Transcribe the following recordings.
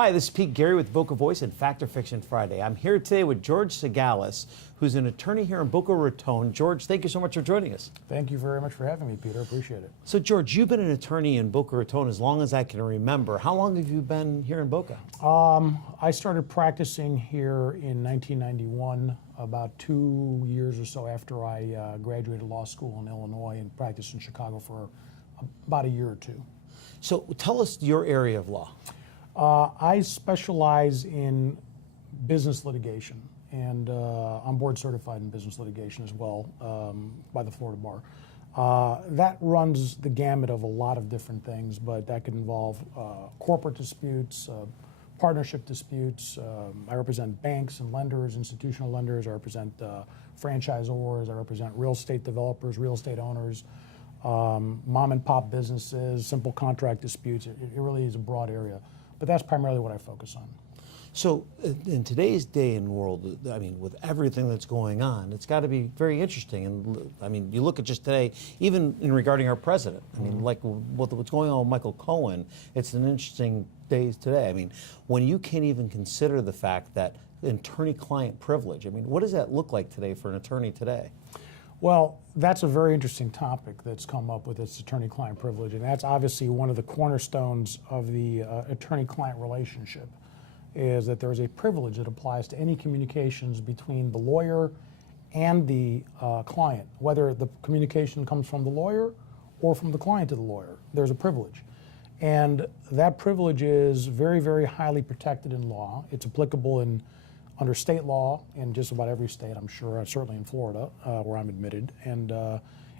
Hi, this is Pete Gary with Boca Voice and Fact or Fiction Friday. I'm here today with George Sigalos, who's an attorney here in Boca Raton. George, thank you so much for joining us. Thank you very much for having me, Peter. Appreciate it. So, George, you've been an attorney in Boca Raton as long as I can remember. How long have you been here in Boca? I started practicing here in 1991, about 2 years or so after I graduated law school in Illinois, and practiced in Chicago for about a year or two. So tell us your area of law. I specialize in business litigation, and I'm board certified in business litigation as well by the Florida Bar. That runs the gamut of a lot of different things, but that could involve corporate disputes, partnership disputes. I represent banks and lenders, institutional lenders. I represent franchisors. I represent real estate developers, real estate owners, mom and pop businesses, simple contract disputes. It really is a broad area. But that's primarily what I focus on. So in today's day and world, I mean, with everything that's going on, it's got to be very interesting. And I mean, you look at just today, even in regarding our president, I mean, like what's going on with Michael Cohen, it's an interesting day today. I mean, when you can't even consider the fact that attorney-client privilege, I mean, what does that look like today for an attorney today? Well, that's a very interesting topic that's come up with this attorney-client privilege, and that's obviously one of the cornerstones of the attorney-client relationship, is that there is a privilege that applies to any communications between the lawyer and the client, whether the communication comes from the lawyer or from the client to the lawyer. There's a privilege. And that privilege is very, very highly protected in law. It's applicable under state law in just about every state, I'm sure, certainly in Florida, where I'm admitted, and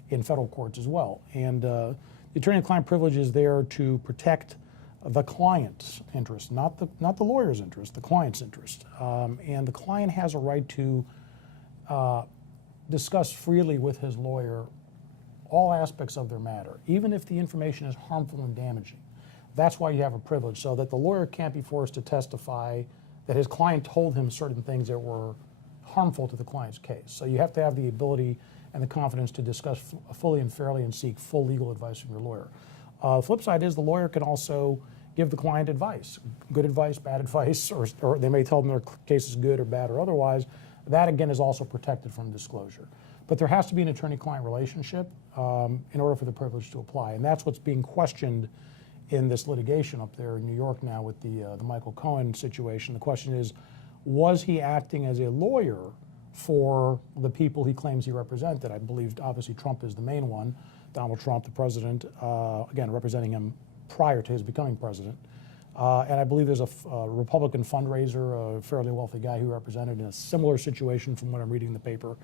in federal courts as well. And the attorney-client privilege is there to protect the client's interest, not the lawyer's interest, the client's interest. And the client has a right to discuss freely with his lawyer all aspects of their matter, even if the information is harmful and damaging. That's why you have a privilege, so that the lawyer can't be forced to testify that his client told him certain things that were harmful to the client's case. So you have to have the ability and the confidence to discuss fully and fairly and seek full legal advice from your lawyer. The flip side is the lawyer can also give the client advice, good advice, bad advice, or they may tell them their case is good or bad or otherwise. That, again, is also protected from disclosure. But there has to be an attorney-client relationship in order for the privilege to apply, and that's what's being questioned in this litigation up there in New York now with the Michael Cohen situation. The question is, was he acting as a lawyer for the people he claims he represented? I believe, obviously, Trump is the main one, Donald Trump, the president, again, representing him prior to his becoming president. And I believe there's a Republican fundraiser, a fairly wealthy guy who represented in a similar situation from what I'm reading in the paper.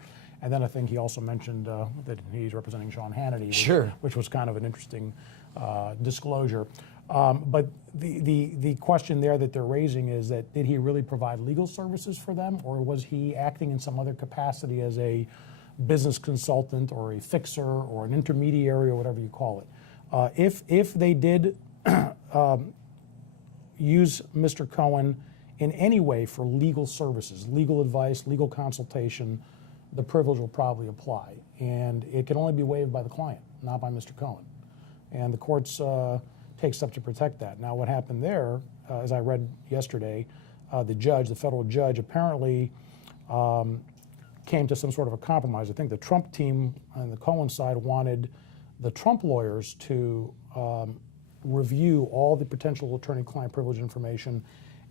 And then I think he also mentioned that he's representing Sean Hannity, which was kind of an interesting disclosure. But the question there that they're raising is that did he really provide legal services for them, or was he acting in some other capacity as a business consultant or a fixer or an intermediary or whatever you call it? If they did use Mr. Cohen in any way for legal services, legal advice, legal consultation, the privilege will probably apply. And it can only be waived by the client, not by Mr. Cohen. And the courts take steps to protect that. Now, what happened there, as I read yesterday, the federal judge, apparently came to some sort of a compromise. I think the Trump team on the Cohen side wanted the Trump lawyers to review all the potential attorney-client privilege information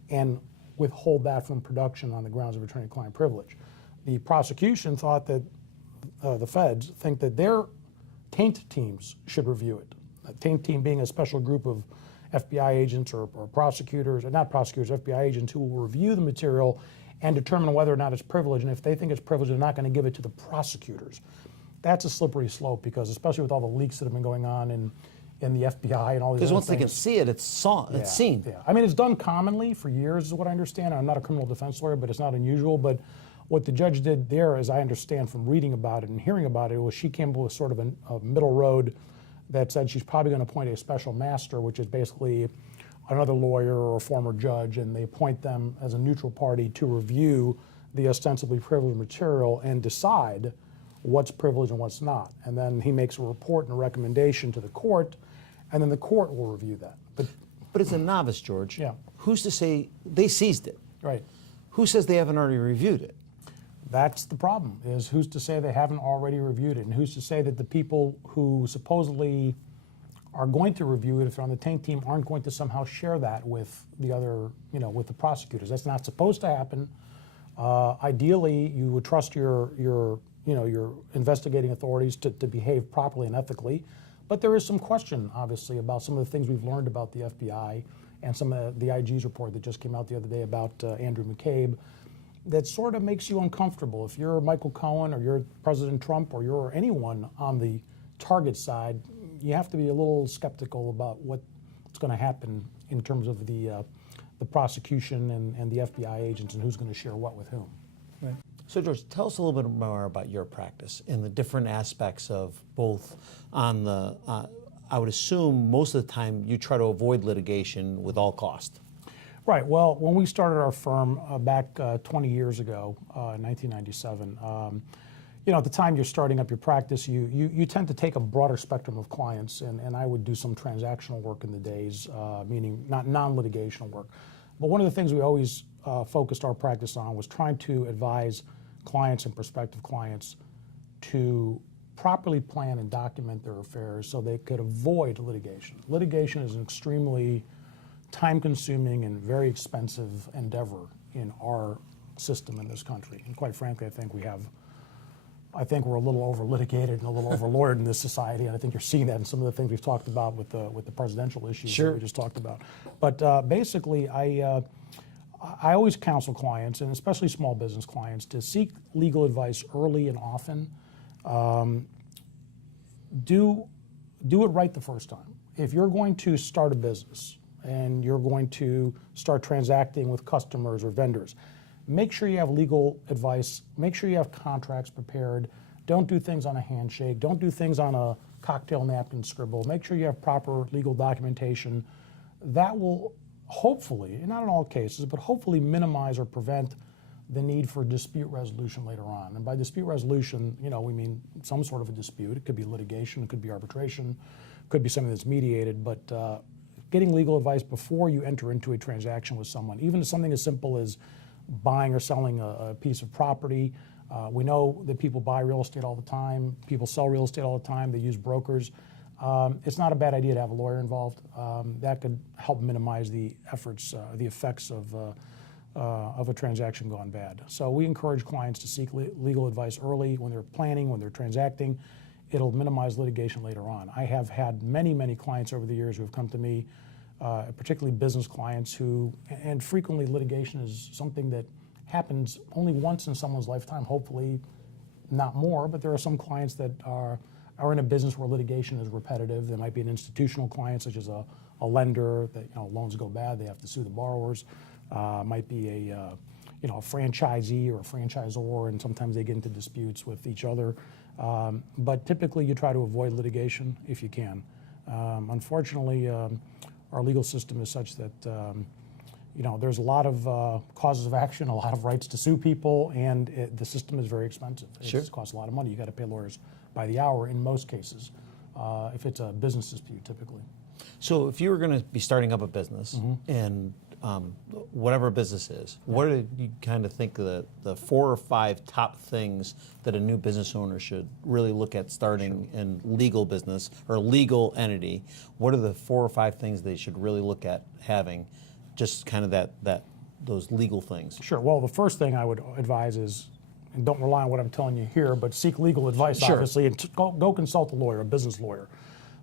and withhold that from production on the grounds of attorney-client privilege. The prosecution thought that the feds think that their taint teams should review it. A taint team being a special group of FBI agents or prosecutors, or not prosecutors, FBI agents who will review the material and determine whether or not it's privileged. And if they think it's privileged, they're not going to give it to the prosecutors. That's a slippery slope, because especially with all the leaks that have been going on in the FBI and all these. Because once things, they can see it, it's seen. Yeah. I mean, it's done commonly for years, is what I understand. I'm not a criminal defense lawyer, but it's not unusual. But what the judge did there, as I understand from reading about it and hearing about it, was she came up with sort of a middle road that said she's probably going to appoint a special master, which is basically another lawyer or a former judge, and they appoint them as a neutral party to review the ostensibly privileged material and decide what's privileged and what's not. And then he makes a report and a recommendation to the court, and then the court will review that. But But as a novice, George, Yeah. who's to say they seized it? Right. Who says they haven't already reviewed it? That's the problem, is who's to say they haven't already reviewed it, and who's to say that the people who supposedly are going to review it, if they're on the taint team, aren't going to somehow share that with the other, with the prosecutors. That's not supposed to happen. Ideally, you would trust your investigating authorities to behave properly and ethically, but there is some question, obviously, about some of the things we've learned about the FBI and some of the IG's report that just came out the other day about Andrew McCabe, that sort of makes you uncomfortable. If you're Michael Cohen or you're President Trump or you're anyone on the target side, you have to be a little skeptical about what's going to happen in terms of the prosecution and the FBI agents and who's going to share what with whom. Right. So, George, tell us a little bit more about your practice and the different aspects of both on the, I would assume most of the time you try to avoid litigation with all cost. Right. Well, when we started our firm back 20 years ago, in 1997, at the time you're starting up your practice, you tend to take a broader spectrum of clients, and I would do some transactional work in the days, meaning not non-litigational work. But one of the things we always focused our practice on was trying to advise clients and prospective clients to properly plan and document their affairs so they could avoid litigation. Litigation is an extremely time-consuming and very expensive endeavor in our system in this country. And quite frankly, I think we're a little over-litigated and a little over-lawyered in this society, and I think you're seeing that in some of the things we've talked about with the presidential issues Sure. that we just talked about. But basically, I always counsel clients, and especially small business clients, to seek legal advice early and often. Do it right the first time. If you're going to start a business and you're going to start transacting with customers or vendors, make sure you have legal advice. Make sure you have contracts prepared. Don't do things on a handshake. Don't do things on a cocktail napkin scribble. Make sure you have proper legal documentation. That will hopefully, not in all cases, but hopefully minimize or prevent the need for dispute resolution later on. And by dispute resolution, we mean some sort of a dispute. It could be litigation, it could be arbitration, it could be something that's mediated, but getting legal advice before you enter into a transaction with someone, even something as simple as buying or selling a piece of property. We know that people buy real estate all the time, people sell real estate all the time, they use brokers. It's not a bad idea to have a lawyer involved. That could help minimize the effects of a transaction gone bad. So we encourage clients to seek legal advice early when they're planning, when they're transacting. It'll minimize litigation later on. I have had many, many clients over the years who have come to me, particularly business clients and frequently litigation is something that happens only once in someone's lifetime, hopefully not more, but there are some clients that are in a business where litigation is repetitive. There might be an institutional client, such as a lender that loans go bad, they have to sue the borrowers. Might be a franchisee or a franchisor, and sometimes they get into disputes with each other. But typically, you try to avoid litigation if you can. Unfortunately, our legal system is such that there's a lot of causes of action, a lot of rights to sue people, and the system is very expensive. Sure. It costs a lot of money. You got to pay lawyers by the hour in most cases, if it's a business dispute, typically. So if you were going to be starting up a business and whatever business is, what do you kind of think the 4 or 5 top things that a new business owner should really look at starting in legal business or legal entity? What are the 4 or 5 things they should really look at having, just kind of those legal things? Sure. Well, the first thing I would advise is, and don't rely on what I'm telling you here, but seek legal advice, Sure. obviously, and go consult a lawyer, a business lawyer.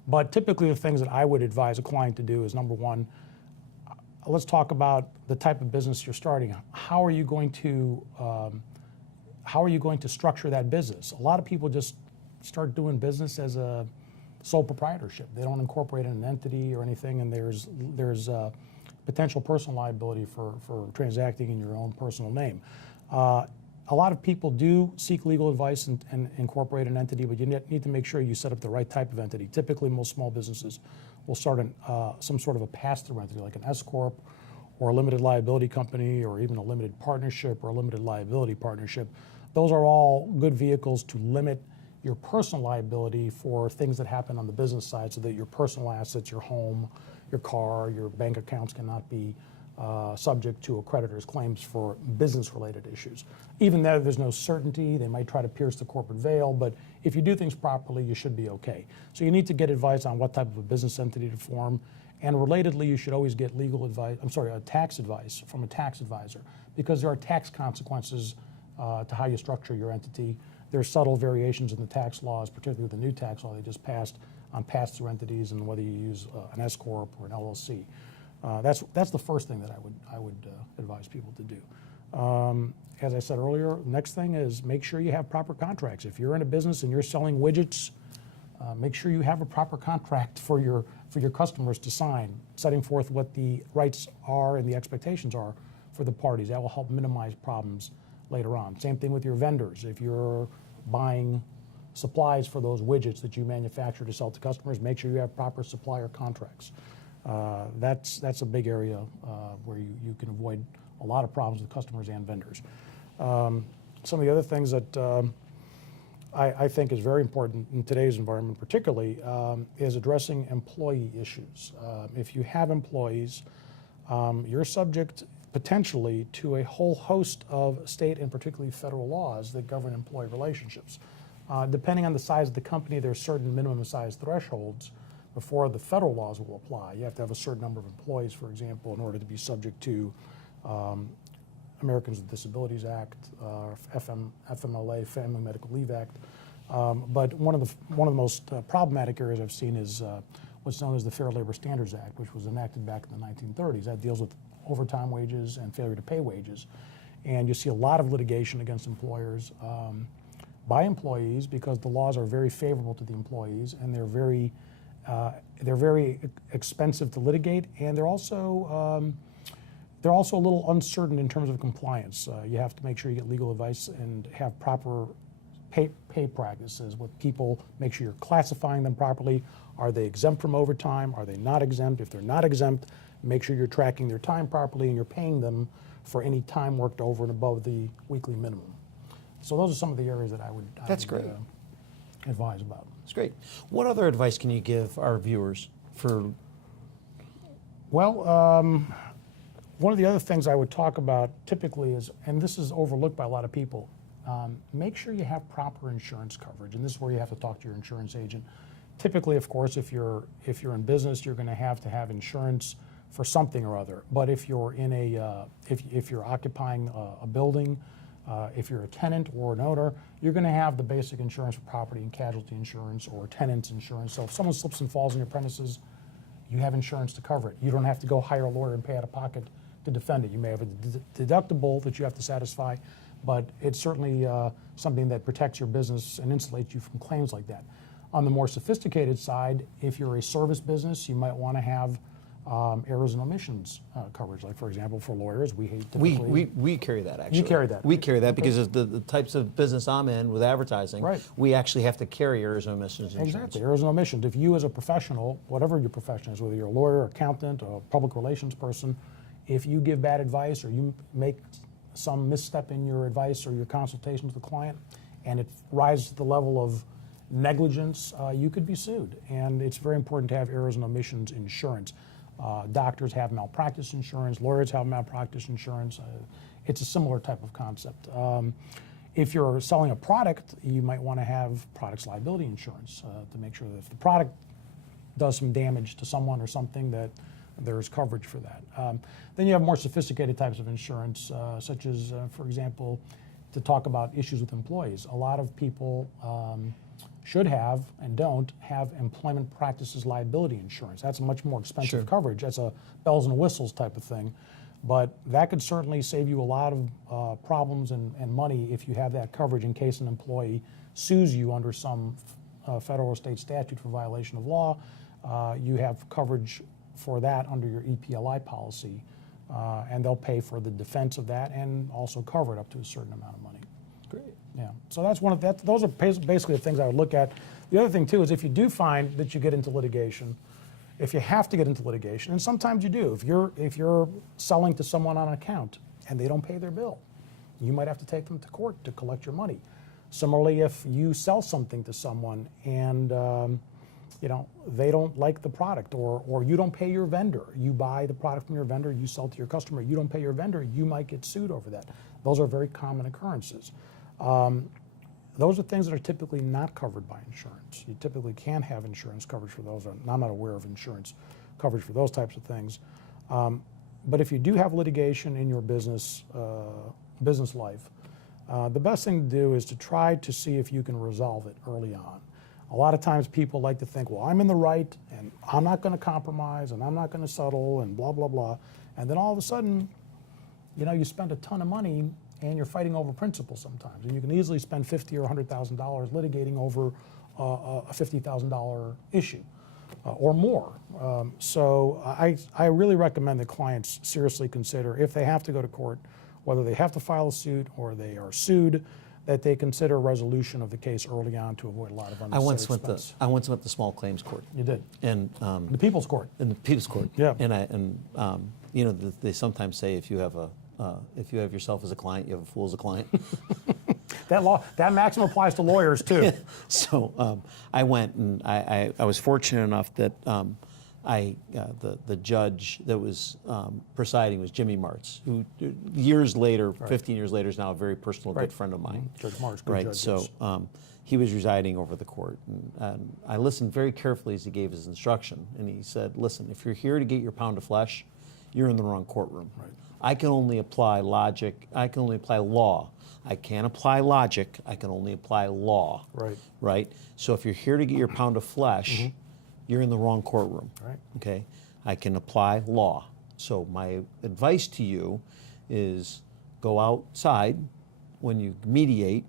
But typically the things that I would advise a client to do is, number one, let's talk about the type of business you're starting. How are you going to structure that business? A lot of people just start doing business as a sole proprietorship. They don't incorporate an entity or anything, and there's potential personal liability for transacting in your own personal name. A lot of people do seek legal advice and incorporate an entity, but you need to make sure you set up the right type of entity. Typically, most small businesses will start some sort of a pass-through entity, like an S-corp or a limited liability company, or even a limited partnership or a limited liability partnership. Those are all good vehicles to limit your personal liability for things that happen on the business side, so that your personal assets, your home, your car, your bank accounts cannot be subject to a creditor's claims for business-related issues. Even though there's no certainty, they might try to pierce the corporate veil, but if you do things properly, you should be okay. So you need to get advice on what type of a business entity to form, and relatedly, you should always get legal advice, tax advice from a tax advisor, because there are tax consequences to how you structure your entity. There are subtle variations in the tax laws, particularly with the new tax law they just passed on pass-through entities and whether you use an S corp or an LLC. That's the first thing that I would advise people to do. As I said earlier, next thing is make sure you have proper contracts. If you're in a business and you're selling widgets, make sure you have a proper contract for your customers to sign, setting forth what the rights are and the expectations are for the parties. That will help minimize problems later on. Same thing with your vendors. If you're buying supplies for those widgets that you manufacture to sell to customers, make sure you have proper supplier contracts. That's a big area where you can avoid a lot of problems with customers and vendors. Some of the other things that I think is very important in today's environment particularly is addressing employee issues. If you have employees, you're subject potentially to a whole host of state and particularly federal laws that govern employee relationships. Depending on the size of the company, there are certain minimum size thresholds before the federal laws will apply. You have to have a certain number of employees, for example, in order to be subject to Americans with Disabilities Act, FMLA, Family Medical Leave Act. But one of the most problematic areas I've seen is what's known as the Fair Labor Standards Act, which was enacted back in the 1930s. That deals with overtime wages and failure to pay wages. And you see a lot of litigation against employers by employees because the laws are very favorable to the employees and they're very expensive to litigate, and they're also a little uncertain in terms of compliance. You have to make sure you get legal advice and have proper pay practices with people. Make sure you're classifying them properly. Are they exempt from overtime? Are they not exempt? If they're not exempt, make sure you're tracking their time properly and you're paying them for any time worked over and above the weekly minimum. So those are some of the areas that I would advise about. That's great. What other advice can you give our viewers for? Well, one of the other things I would talk about typically is, and this is overlooked by a lot of people, make sure you have proper insurance coverage, and this is where you have to talk to your insurance agent. Typically, of course, if you're in business, you're going to have insurance for something or other. But if you're in if you're occupying a building, if you're a tenant or an owner, you're going to have the basic insurance for property and casualty insurance or tenant's insurance. So if someone slips and falls on your premises, you have insurance to cover it. You don't have to go hire a lawyer and pay out of pocket to defend it. You may have a deductible that you have to satisfy, but it's certainly something that protects your business and insulates you from claims like that. On the more sophisticated side, if you're a service business, you might want to have errors and omissions coverage. Like, for example, for lawyers, we carry that, actually. You carry that. We carry that because of the types of business I'm in with advertising. Right. We actually have to carry errors and omissions insurance. Exactly, errors and omissions. If you as a professional, whatever your profession is, whether you're a lawyer, accountant, or public relations person, if you give bad advice or you make some misstep in your advice or your consultation with the client and it rises to the level of negligence, you could be sued. And it's very important to have errors and omissions insurance. Doctors have malpractice insurance, lawyers have malpractice insurance. It's a similar type of concept. If you're selling a product, you might want to have products liability insurance to make sure that if the product does some damage to someone or something, that there's coverage for that. Then you have more sophisticated types of insurance, such as, for example, to talk about issues with employees. A lot of people should have and don't have employment practices liability insurance. That's a much more expensive coverage. That's a bells and whistles type of thing. But that could certainly save you a lot of problems and money if you have that coverage in case an employee sues you under some federal or state statute for violation of law. You have coverage for that under your EPLI policy, and they'll pay for the defense of that and also cover it up to a certain amount of money. Great. Yeah, so that's one of that. Those are basically the things I would look at. The other thing too is if you do find that you get into litigation, if you have to get into litigation, and sometimes you do, if you're selling to someone on an account and they don't pay their bill, you might have to take them to court to collect your money. Similarly, if you sell something to someone and they don't like the product, or you don't pay your vendor. You buy the product from your vendor, you sell to your customer, you don't pay your vendor, you might get sued over that. Those are very common occurrences. Those are things that are typically not covered by insurance. You typically can't have insurance coverage for those. I'm not aware of insurance coverage for those types of things. But if you do have litigation in your business life, the best thing to do is to try to see if you can resolve it early on. A lot of times people like to think, well, I'm in the right, and I'm not going to compromise, and I'm not going to settle, and blah, blah, blah. And then all of a sudden, you spend a ton of money, and you're fighting over principle sometimes. And you can easily spend $50,000 or $100,000 litigating over a $50,000 issue or more. So I really recommend that clients seriously consider, if they have to go to court, whether they have to file a suit or they are sued, that they consider resolution of the case early on to avoid a lot of unnecessary expense. I once went to small claims court. You did. And The People's Court. in the People's Court. Yeah. They sometimes say if you have yourself as a client, you have a fool as a client. That maxim applies to lawyers too. So I went, and I was fortunate enough that the judge that was presiding was Jimmy Martz, who years later, 15 years later, is now a very personal good friend of mine. Judge Martz, good right. judge, So yes. He was residing over the court, and I listened very carefully as he gave his instruction, and he said, "Listen, if you're here to get your pound of flesh, you're in the wrong courtroom. Right. I can only apply logic. I can only apply law. I can't apply logic. I can only apply law. Right. Right. So if you're here to get your pound of flesh, you're in the wrong courtroom. Right. Okay. I can apply law. So my advice to you is go outside when you mediate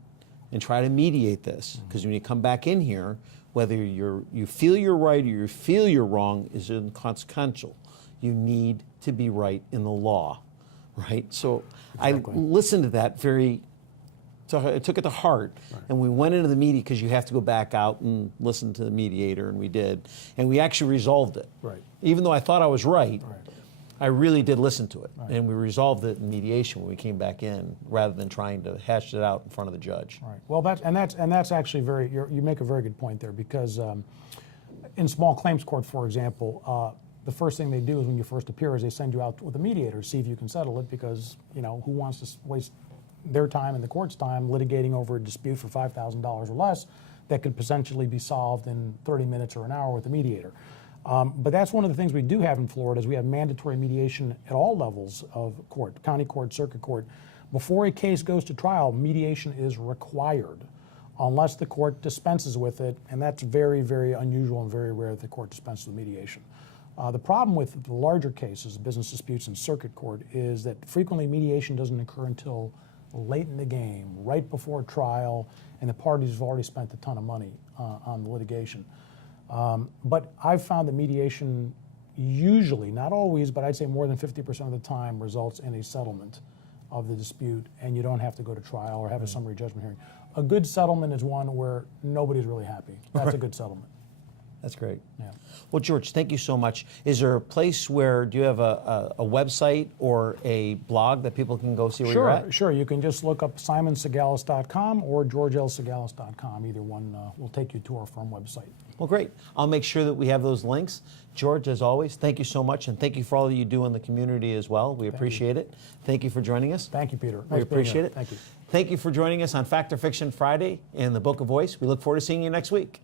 and try to mediate this, because when you come back in here, whether you feel you're right or you feel you're wrong is inconsequential. You need to be right in the law." Right? So Exactly. I listened to that I took it to heart, and we went into the meeting, because you have to go back out and listen to the mediator, and we did, and we actually resolved it. Right. Even though I thought I was right, I really did listen to it, Right. and we resolved it in mediation when we came back in, rather than trying to hash it out in front of the judge. Right. Well, that's actually you make a very good point there, because in small claims court, for example, the first thing they do is when you first appear is they send you out with a mediator, see if you can settle it, because who wants to waste their time and the court's time litigating over a dispute for $5,000 or less that could potentially be solved in 30 minutes or an hour with a mediator. But that's one of the things we do have in Florida, is we have mandatory mediation at all levels of court, county court, circuit court. Before a case goes to trial, mediation is required, unless the court dispenses with it, and that's very, very unusual and very rare that the court dispenses with mediation. The problem with the larger cases, business disputes in circuit court, is that frequently mediation doesn't occur until late in the game, right before trial, and the parties have already spent a ton of money on the litigation. But I've found that mediation usually, not always, but I'd say more than 50% of the time, results in a settlement of the dispute, and you don't have to go to trial or have a summary judgment hearing. A good settlement is one where nobody's really happy. That's a good settlement. That's great. Yeah. Well, George, thank you so much. Is there a place where, do you have a website or a blog that people can go see where you're at? Sure. You can just look up simonsigalos.com or georgelsigalos.com. Either one will take you to our firm website. Well, great. I'll make sure that we have those links. George, as always, thank you so much, and thank you for all that you do in the community as well. We appreciate it. Thank you for joining us. Thank you, Peter. We appreciate it. Thank you. Thank you for joining us on Fact or Fiction Friday in the Boca Voice. We look forward to seeing you next week.